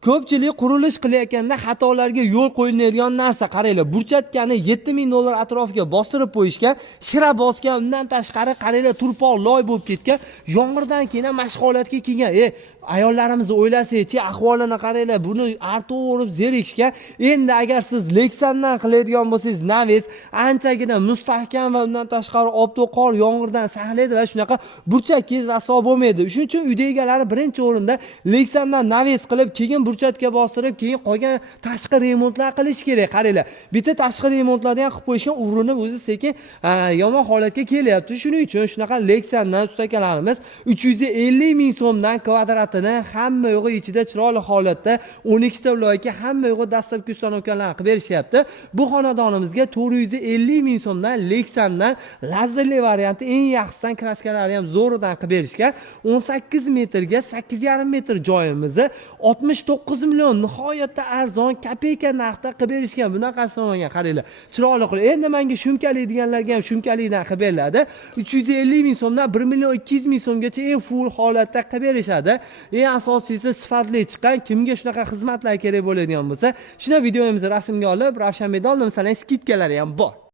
Ko'pchilik qurilish qilayotganda xatolarga yo'l qo'yiladigan narsa, qaranglar, burchatkani 7000 dollar atrofiga bostirib qo'yishgan, shira bosgan, undan tashqari qaranglar turpoq loy bo'lib ketgan, yomg'irdan keyin mashg'ulotga kelgan. Ayollarimizni o'ylasak-chi, ahvolini qaranglar, buni artib zerikishgan. Endi agar siz Lexandan qiladigan bo'lsangiz, Naves anchagina mustahkam va undan tashqari obto qor yomg'irdan saqlaydi va shunaqa burchakkingiz raso bo'lmaydi. Shuning uchun uyda egalari birinchi o'rinda Lexandan Naves qilib, keyin burchatga bostirib, keyin qolgan tashqi remontlar qilish kerak. Qaranglar, bitta tashqi remontlarni ham qilib qo'yishgan, urinib o'zi sekin yomon holatga kelyapti. Shuning uchun shunaqa Lexandan ustakalarimiz 350 ming so'mdan kvadratini hamma yo'g'i ichida chiroyli holatda 12 ta viloyatga hamma yo'g'i dastlabki ustanovkalarni qilib berishyapti. Bu xonadonimizga 450 ming so'mdan Lexandan lazerli varianti eng yaxshisidan kraskalari ham zo'ridan qilib berishgan. 18 metrga 8,5 metr joyimizni 69 million nihoyatda arzon kopeyka narxda qilib berishgan. Bunaqasi olmagan, qaranglar. Chiroyli qilib. Endi menga shumkali deganlarga ham shumkalidan qilib beriladi. 350 ming so'mdan 1 million 200 ming so'mgacha eng full holatda qilib berishadi. Eng asosiysi sifatli chiqqan, kimga shunaqa xizmatlar kerak bo'ladigan bo'lsa, shuna videomizni rasmga olib, Ravshan Medonov masalan skidkalari ham bor.